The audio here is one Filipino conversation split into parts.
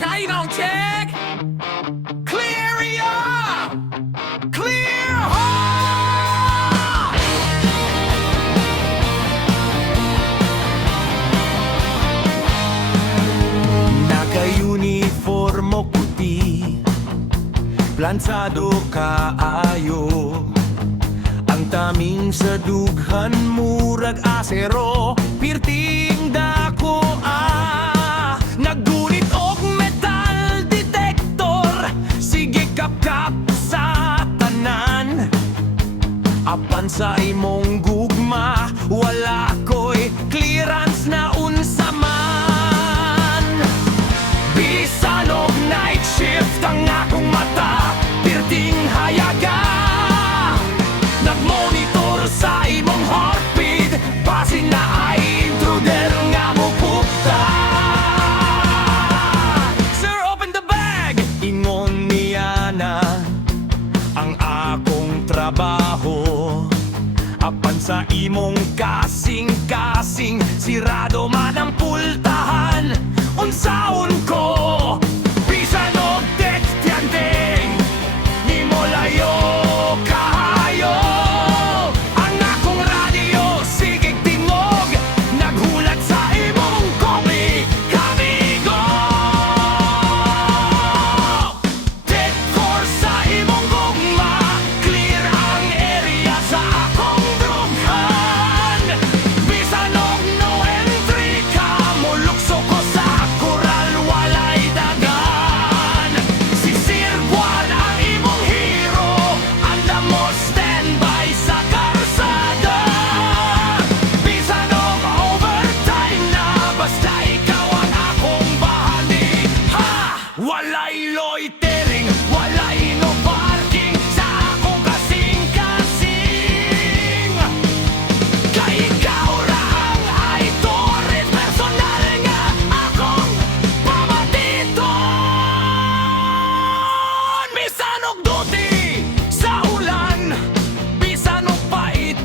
Sound check. Clear area. Clear hall. Naka-uniformo puti, plansado kaayo. Ang taming sa dughan murag asero, pirting dako naggunit og metal detector. Sige kap-kap sa tanan, apan sa imong gugma wala ko'y clearance na unsa man. Bisan og night shift ang akong mata, pirting hayaga. Nag-monitor sa imong heartbeat, basin na ay intruder nga mo pukta. Sir, open the bag! Ingon niya na ang akong trabaho. Apan sa imong kasing-kasing, sirado man ang pultahan. Unsaon ko, bisan og tekstyandeng, di mo layo kahayo. Ang akong radyo, sigig tingog, naghulat sa imong kopi, kamigo. Dead course sa imong gugma, clear ang area sa akong drughan. Bisan og no entry ka, mulukso ko sa koral, walay dagan. Si Sir Juan ang imong hero, anda mo standby sa karsada. Bisan og overtime na, basta ikaw ang akong bahagi. Ha! Walay loitering, walay no parking sa akong kasing-kasing. Kay ikaw ra ang Aitores, personal nga akong pamatiton. Bisan og duty sa ulan, bisan og pait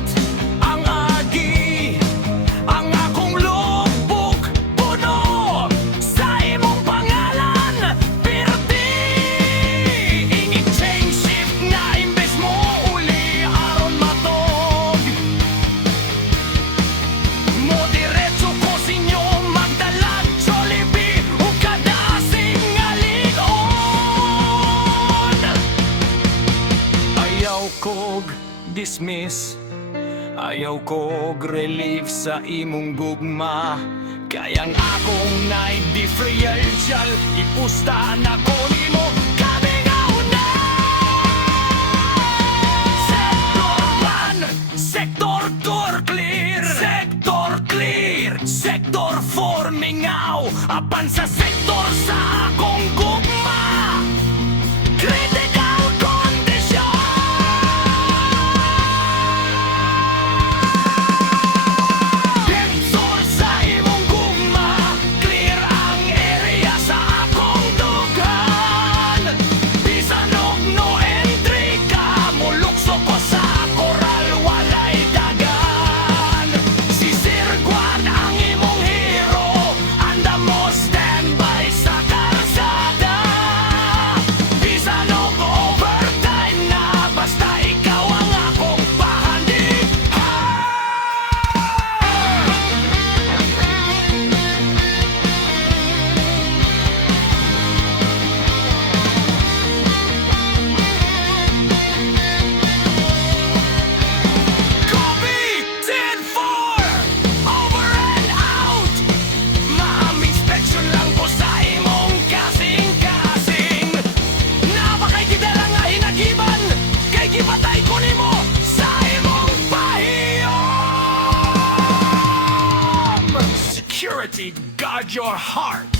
ang agi, ang akong loobbok puno sa imong pangalan. Pirti ingig change shift nga imbes mo uli aron matog. Mo diretso ko sinyo magdalag Jollibee o kadasing nga ligon. Ayaw kog dismiss, ayaw kog relief sa imong gugma. Kayang akong night differential, ipusta na ko nimo kamingaw na. Sector 1, Sector 2 clear, Sector clear, Sector 4 mingaw. Apan sa sektor sa akong gugma, critical condition. Dipsol sa imong gugma, clear ang area sa akong dughan. Bisan og no entry ka, mulukso ko sa koral, walay dagan. Si Sir Juan ang imong hero, anda mo standby sa karsada. Bisan og overtime na, basta ikaw ang akong pahandig. Copy 10-4, over and out. Ma-inspection lang ko sa imong kasing-kasing. Napakay kidala nga hinagiban, kay gipatay ko nimo sa imong pahiyom. Security, guard your heart.